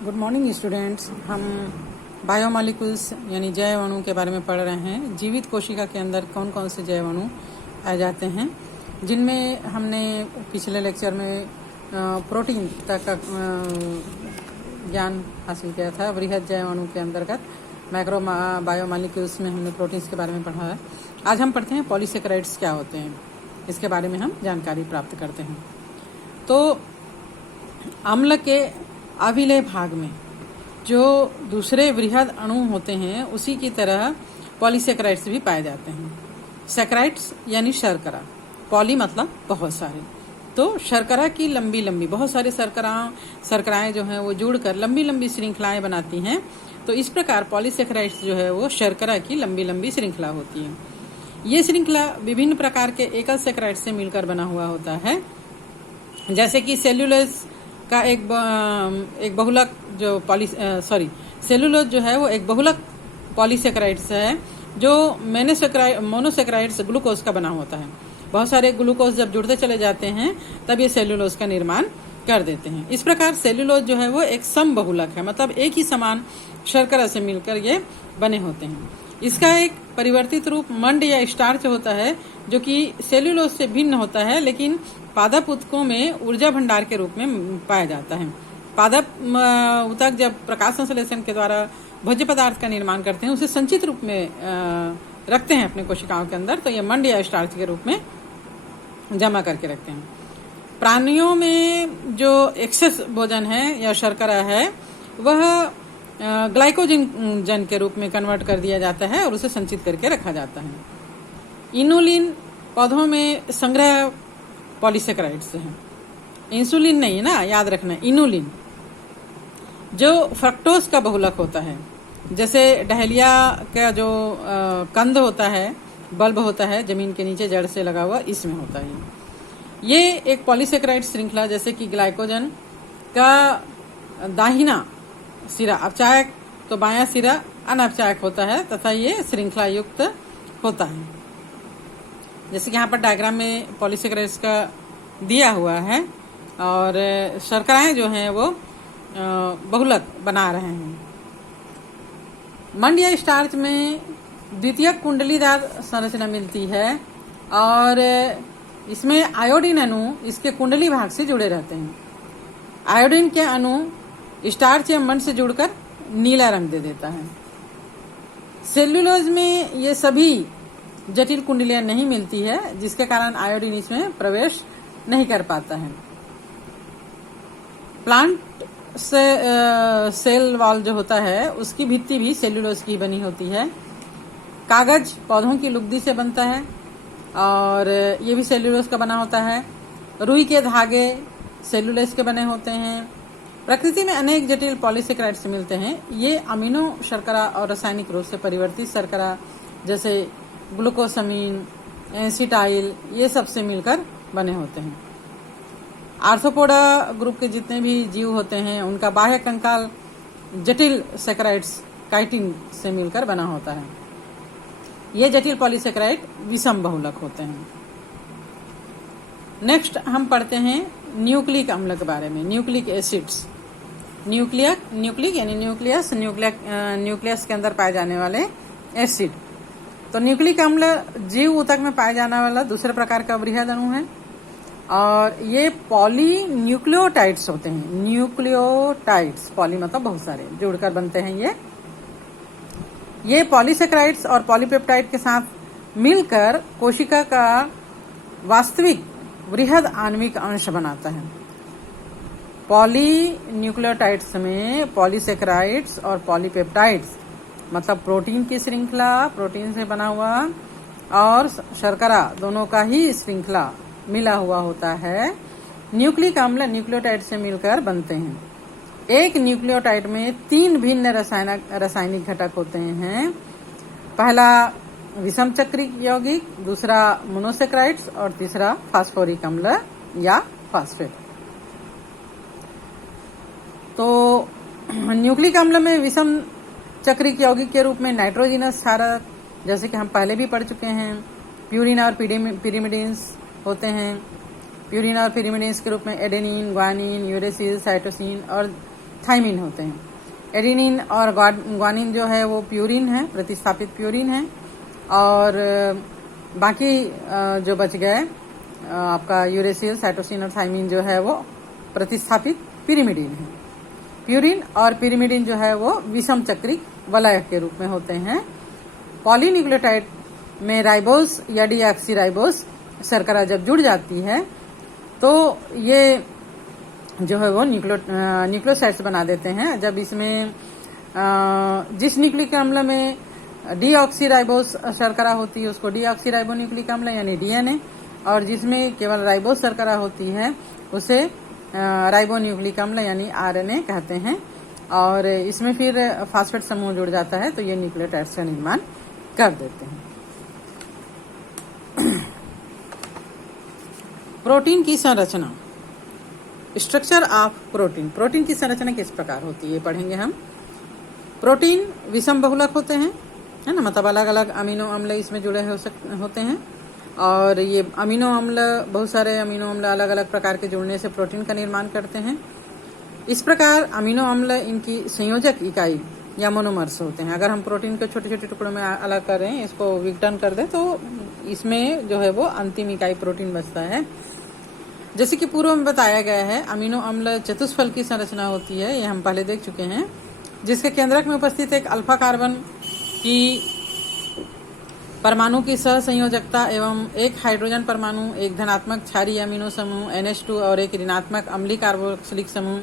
Good morning students. हम biomolecules यानी जैव अणु के बारे में पढ़ रहे हैं। जीवित कोशिका के अंदर कौन कौन से जैव अणु आ जाते हैं, जिनमें हमने पिछले लेक्चर में प्रोटीन तक का ज्ञान हासिल किया था। वृहद जैव अणु के अंतर्गत मैक्रो बायोमॉलिक्यूल्स में हमने प्रोटीन्स के बारे में पढ़ा है। आज हम पढ़ते हैं पॉलीसेकेराइड्स क्या होते हैं, इसके बारे में हम जानकारी प्राप्त करते हैं। तो अम्ल के अविलेय भाग में जो दूसरे वृहद अणु होते हैं, उसी की तरह पॉलीसेकेराइड्स भी पाए जाते हैं। सेकेराइड्स यानी शर्करा, पॉली मतलब बहुत सारे, तो शर्करा की लंबी लंबी बहुत सारे शर्कराएं जो हैं वो जुड़कर लंबी लंबी श्रृंखलाएं बनाती हैं। तो इस प्रकार पॉलीसेकेराइड्स जो है वो शर्करा की लंबी लंबी श्रृंखला होती है। ये श्रृंखला विभिन्न प्रकार के एकल सेकेराइड से मिलकर बना हुआ होता है, जैसे कि सेल्यूलोज का एक बहुलक जो सेलुलोज जो है वो एक बहुलक पॉलीसेकेराइड्स है, जो मोनोसेकेराइड्स ग्लूकोज का बना होता है। बहुत सारे ग्लूकोज जब जुड़ते चले जाते हैं तब ये सेलुलोज का निर्माण कर देते हैं। इस प्रकार सेलुलोज जो है वो एक समबहुलक है, मतलब एक ही समान शर्करा से मिलकर ये बने होते हैं। इसका एक परिवर्तित रूप मंड या स्टार्च होता है, जो कि सेल्यूलोज से भिन्न होता है, लेकिन पादप ऊतकों में ऊर्जा भंडार के रूप में पाया जाता है। पादप ऊतक जब प्रकाश संश्लेषण के द्वारा भोज्य पदार्थ का निर्माण करते हैं, उसे संचित रूप में रखते हैं अपने कोशिकाओं के अंदर, तो ये मंड या स्टार्च के रूप में जमा करके रखते हैं। प्राणियों में जो एक्सेस भोजन है या शर्करा है, वह ग्लाइकोजन के रूप में कन्वर्ट कर दिया जाता है और उसे संचित करके रखा जाता है। इनुलिन पौधों में संग्रह पॉलीसेकेराइड से है, इंसुलिन नहीं ना, याद रखना। इनुलिन जो फ्रक्टोज का बहुलक होता है, जैसे डहेलिया का जो कंद होता है, बल्ब होता है जमीन के नीचे जड़ से लगा हुआ, इसमें होता है। ये एक पॉलीसेकेराइड श्रृंखला, जैसे कि ग्लाइकोजन का दाहिना सिरा अपचायक तो बायां सिरा अनअपचायक होता है तथा ये श्रृंखला युक्त होता है। जैसे कि यहाँ पर डायग्राम में पॉलीसेकेराइड्स का दिया हुआ है और शर्कराएं जो हैं वो बहुलक बना रहे हैं। मंड या स्टार्च में द्वितीयक कुंडलीदार संरचना मिलती है और इसमें आयोडीन अणु इसके कुंडली भाग से जुड़े रहते हैं। आयोडीन के अणु स्टार्च या मंड से जुड़कर नीला रंग दे देता है। सेल्यूलोज में ये सभी जटिल कुंडलियां नहीं मिलती है, जिसके कारण आयोडीन इसमें प्रवेश नहीं कर पाता है। प्लांट से सेल वॉल जो होता है, उसकी भित्ति भी सेल्यूलोज की बनी होती है। कागज पौधों की लुगदी से बनता है और ये भी सेल्यूलोज का बना होता है। रुई के धागे सेल्यूलोज के बने होते हैं। प्रकृति में अनेक जटिल पॉलीसेकेराइड्स मिलते हैं। ये अमीनो शर्करा और रासायनिक रूप से परिवर्तित शर्करा, जैसे ग्लूकोसमीन, एसिटाइल, ये सब से मिलकर बने होते हैं। आर्थ्रोपोडा ग्रुप के जितने भी जीव होते हैं, उनका बाह्य कंकाल जटिल सेकेराइड्स काइटिन से मिलकर बना होता है। ये जटिल पॉलीसेकेराइड विषम बहुलक होते हैं। नेक्स्ट हम पढ़ते हैं न्यूक्लिक अम्ल के बारे में, न्यूक्लिक एसिड्स। न्यूक्लिक यानी न्यूक्लियस के अंदर पाए जाने वाले एसिड। तो न्यूक्लिक अम्ल जीव ऊतक में पाए जाने वाला दूसरे प्रकार का वृहद अणु है और ये पॉली न्यूक्लियोटाइड्स होते हैं। न्यूक्लियोटाइड्स, पॉली मतलब बहुत सारे, जुड़कर बनते हैं। ये पॉलीसेकेराइड्स और पॉलीपेप्टाइड के साथ मिलकर कोशिका का वास्तविक वृहद आणविक अंश बनाता है। पॉली न्यूक्लियोटाइड्स में पॉलीसेकेराइड्स और पॉलीपेप्टाइड्स मतलब प्रोटीन की श्रृंखला, प्रोटीन से बना हुआ, और शर्करा, दोनों का ही श्रृंखला मिला हुआ होता है। न्यूक्लिक अम्ल न्यूक्लियोटाइड से मिलकर बनते हैं। एक न्यूक्लियोटाइड में 3 भिन्न रासायनिक घटक होते हैं। पहला विषम चक्रिक यौगिक, दूसरा मोनोसेकेराइड्स और तीसरा फास्फोरिक अम्ल या फास्फेट। तो न्यूक्लिक अम्ल में विषम चक्रिक यौगिक के रूप में नाइट्रोजिनस क्षारक, जैसे कि हम पहले भी पढ़ चुके हैं, प्यूरिन और पिरिमिडिन्स होते हैं। प्यूरिन और पिरिमिडिन्स के रूप में एडेनिन, ग्वानिन, यूरेसिल, साइटोसिन और थाइमिन होते हैं। एडेनिन और ग्वानिन जो है वो प्यूरिन है, प्रतिस्थापित प्यूरिन है। और बाकी जो बच गए आपका यूरेसिल, साइटोसिन और थाइमिन जो है वो प्रतिस्थापित पिरिमिडिन है। प्यूरिन और पिरिमिडिन जो है वो विषम चक्रिक वलय के रूप में होते हैं। पॉलीन्यूक्लियोटाइड में राइबोस या डीऑक्सीराइबोस शर्करा जब जुड़ जाती है तो ये जो है वो न्यूक्लियोसाइड्स बना देते हैं। जब इसमें जिस न्यूक्लिक अम्ल में डीऑक्सीराइबोस शर्करा होती है उसको डीऑक्सीराइबो न्यूक्लिक अम्ल यानी डीएनए, और जिसमें केवल राइबोस शर्करा होती है उसे राइबो न्यूक्लिक अम्ल यानी आरएनए कहते हैं। और इसमें फिर फास्फेट समूह जुड़ जाता है तो ये न्यूक्लियोटाइड्स का निर्माण कर देते हैं। प्रोटीन की संरचना, स्ट्रक्चर ऑफ प्रोटीन। प्रोटीन की संरचना किस प्रकार होती है पढ़ेंगे हम। प्रोटीन विषम बहुलक होते हैं, है ना, मतलब अलग अलग अमीनो अम्ल इसमें जुड़े होते हैं। और ये अमीनो अम्ल, बहुत सारे अमीनो अम्ल अलग अलग प्रकार के जुड़ने से प्रोटीन का निर्माण करते हैं। इस प्रकार अमीनो अम्ल इनकी संयोजक इकाई या मोनोमर्स होते हैं। अगर हम प्रोटीन को छोटे छोटे टुकड़ों में अलग करें, इसको विघटन कर दें, तो इसमें जो है वो अंतिम इकाई प्रोटीन बचता है। जैसे कि पूर्व में बताया गया है, अमीनो अम्ल चतुष्फल की संरचना होती है, ये हम पहले देख चुके हैं, जिसके केंद्रक में उपस्थित एक अल्फा कार्बन की परमाणु की सहसंयोजकता एवं एक हाइड्रोजन परमाणु, एक धनात्मक क्षारीय अमीनो समूह NH2 और एक ऋणात्मक अम्लीय कार्बोक्सिलिक समूह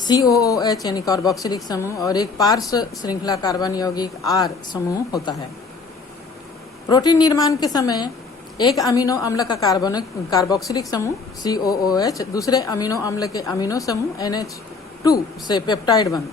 COOH यानी कार्बोक्सिलिक समूह और एक पार्श्व श्रृंखला कार्बन यौगिक R समूह होता है। प्रोटीन निर्माण के समय एक अमीनो अम्ल का कार्बोक्सिलिक समूह COOH दूसरे अमीनो अम्ल के अमीनो समूह NH2 से पेप्टाइड बन,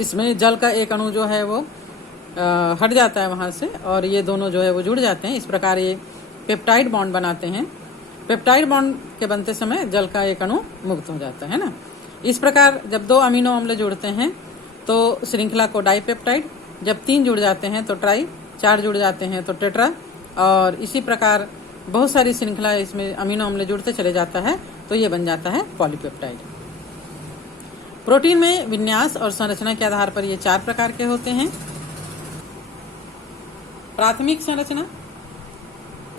इसमें जल का एक अणु जो है वो हट जाता है वहां से और ये दोनों जो है वो जुड़ जाते हैं। इस प्रकार ये पेप्टाइड बॉन्ड बनाते हैं। पेप्टाइड बॉन्ड के बनते समय जल का एक अणु मुक्त हो जाता है ना। इस प्रकार जब दो अमीनो अम्ल जुड़ते हैं तो श्रृंखला को डाइपेप्टाइड, जब 3 जुड़ जाते हैं तो ट्राई, 4 जुड़ जाते हैं तो टेट्रा, और इसी प्रकार बहुत सारी श्रृंखला इसमें अमीनो अम्ल जुड़ते चले जाता है तो ये बन जाता है पॉलीपेप्टाइड। प्रोटीन में विन्यास और संरचना के आधार पर ये 4 प्रकार के होते हैं। प्राथमिक संरचना,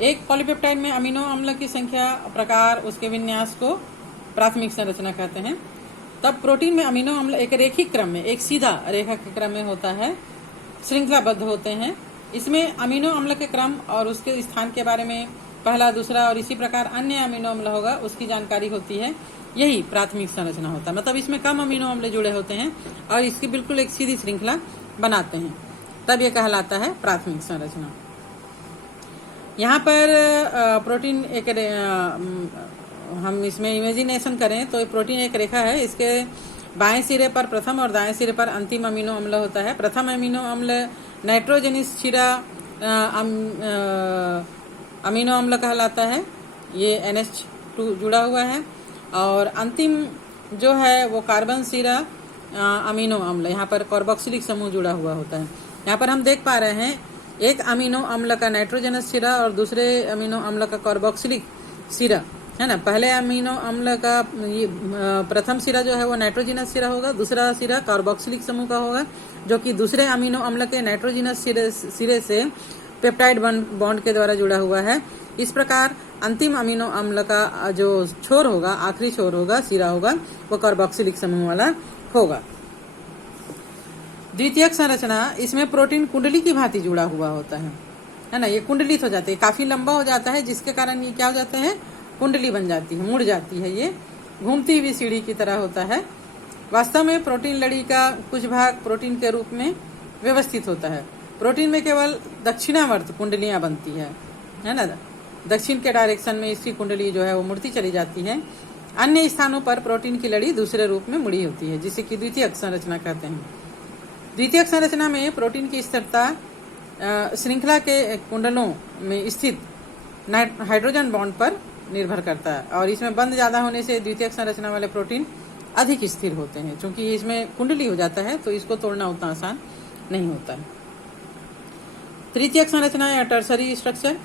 एक पॉलीपेप्टाइड में अमीनो अम्ल की संख्या, प्रकार, उसके विन्यास को प्राथमिक संरचना कहते हैं। तब प्रोटीन में अमीनो अम्ल एक रेखिक क्रम में, एक सीधा रेखा के क्रम में होता है, श्रृंखलाबद्ध होते हैं। इसमें अमीनो अम्ल के क्रम और उसके स्थान के बारे में पहला, दूसरा और इसी प्रकार अन्य अमीनो अम्ल होगा उसकी जानकारी होती है। यही प्राथमिक संरचना होता है। मतलब इसमें कम अमीनो अम्ल जुड़े होते हैं और इसकी बिल्कुल एक सीधी श्रृंखला बनाते हैं, तब ये कहलाता है प्राथमिक संरचना। यहाँ पर प्रोटीन एक हम इसमें इमेजिनेशन करें तो प्रोटीन एक रेखा है। इसके बाएं सिरे पर प्रथम और दाएं सिरे पर अंतिम अमीनो अम्ल होता है। प्रथम अमीनो अम्ल नाइट्रोजनिस शिरा अमीनो अम्ल कहलाता है, ये NH2 जुड़ा हुआ है। और अंतिम जो है वो कार्बन सिरा अमीनो अम्ल, यहाँ पर कार्बोक्सिलिक समूह जुड़ा हुआ होता है। यहाँ पर हम देख पा रहे हैं एक अमीनो अम्ल का नाइट्रोजनस सिरा और दूसरे अमीनो अम्ल का कार्बोक्सिलिक सिरा, है ना। पहले अमीनो अम्ल का ये प्रथम सिरा जो है वो नाइट्रोजनस सिरा होगा, दूसरा सिरा कार्बोक्सिलिक समूह का होगा जो कि दूसरे अमीनो अम्ल के नाइट्रोजनस सिरे से पेप्टाइड बॉन्ड के द्वारा जुड़ा हुआ है। इस प्रकार अंतिम अमीनो अम्ल का जो छोर होगा, आखिरी छोर होगा, सिरा होगा, वो कार्बोक्सिलिक समूह वाला होगा। द्वितीयक संरचना, इसमें प्रोटीन कुंडली की भांति जुड़ा हुआ होता है ना। ये कुंडलित हो जाते हैं, काफी लंबा हो जाता है, जिसके कारण ये क्या हो जाते हैं, कुंडली बन जाती है, मुड़ जाती है, ये घूमती हुई सीढ़ी की तरह होता है। वास्तव में प्रोटीन लड़ी का कुछ भाग प्रोटीन के रूप में व्यवस्थित होता है। प्रोटीन में केवल दक्षिणावर्त कुंडलियां बनती है ना। दक्षिण के डायरेक्शन में इसकी कुंडली जो है वो मुड़ती चली जाती है। अन्य स्थानों पर प्रोटीन की लड़ी दूसरे रूप में मुड़ी होती है, जिसे कि द्वितीयक संरचना कहते हैं। द्वितीयक संरचना में प्रोटीन की स्थिरता श्रृंखला के कुंडलों में स्थित हाइड्रोजन बॉन्ड पर निर्भर करता है और इसमें बंध ज्यादा होने से द्वितीयक संरचना वाले प्रोटीन अधिक स्थिर होते हैं। क्योंकि इसमें कुंडली हो जाता है तो इसको तोड़ना उतना आसान नहीं होता है। तृतीयक संरचना या टर्सरी स्ट्रक्चर,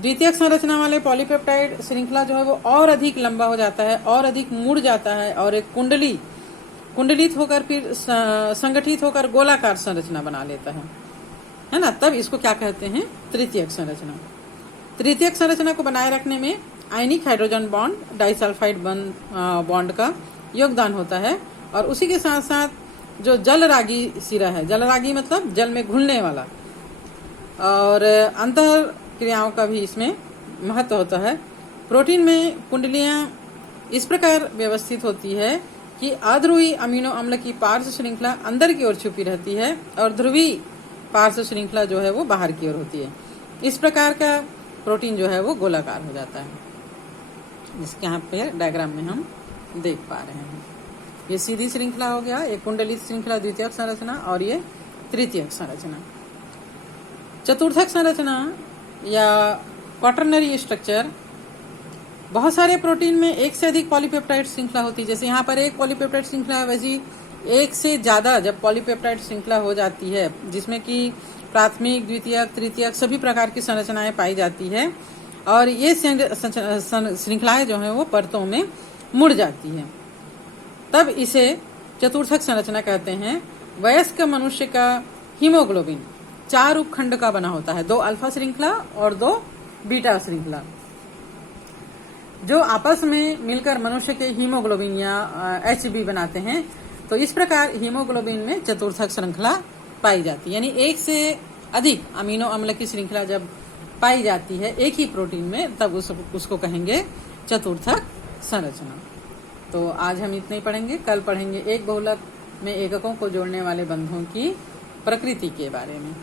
द्वितीयक संरचना वाले पॉलीपेप्टाइड श्रृंखला जो है वो और अधिक लंबा हो जाता है और अधिक मुड़ जाता है और एक कुंडली कुंडलित होकर फिर संगठित होकर गोलाकार संरचना बना लेता है ना, तब इसको क्या कहते हैं, तृतीयक संरचना। तृतीयक संरचना को बनाए रखने में आयनिक हाइड्रोजन बॉन्ड डाइसल्फाइड बॉन्ड का योगदान होता है, और उसी के साथ साथ जो जलरागी सिरा है, जलरागी मतलब जल में घुलने वाला, और अंतर क्रियाओं का भी इसमें महत्व होता है। प्रोटीन में कुंडलियां इस प्रकार व्यवस्थित होती है कि अध्रुवी अमीनो अम्ल की पार्श्व श्रृंखला अंदर की ओर छुपी रहती है और ध्रुवीय पार्श्व श्रृंखला जो है वो बाहर की ओर होती है। इस प्रकार का प्रोटीन जो है वो गोलाकार हो जाता है, जिसके यहाँ पे डायग्राम में हम देख पा रहे हैं। ये सीधी श्रृंखला हो गया, एक कुंडलित श्रृंखला द्वितीयक संरचना, और ये तृतीयक संरचना। चतुर्थक संरचना या क्वाटरनरी स्ट्रक्चर, बहुत सारे प्रोटीन में एक से अधिक पॉलीपेप्टाइड श्रृंखला होती है। जैसे यहाँ पर एक पॉलीपेप्टाइड श्रृंखला है, वैसी एक से ज्यादा जब पॉलीपेप्टाइड श्रृंखला हो जाती है, जिसमें कि प्राथमिक, द्वितीयक, तृतीयक सभी प्रकार की संरचनाएं पाई जाती है, और ये श्रृंखलाएं जो है वो परतों में मुड़ जाती है, तब इसे चतुर्थक संरचना कहते हैं। वयस्क मनुष्य का हीमोग्लोबिन 4 उपखंड का बना होता है, 2 अल्फा श्रृंखला और 2 बीटा श्रृंखला, जो आपस में मिलकर मनुष्य के हीमोग्लोबिन या HB बनाते हैं। तो इस प्रकार हीमोग्लोबिन में चतुर्थक श्रृंखला पाई जाती है, यानी एक से अधिक अमीनो अम्ल की श्रृंखला जब पाई जाती है एक ही प्रोटीन में, तब उसको कहेंगे चतुर्थक संरचना। तो आज हम इतने ही पढ़ेंगे, कल पढ़ेंगे एक बहुलक में एककों को जोड़ने वाले बंधों की प्रकृति के बारे में।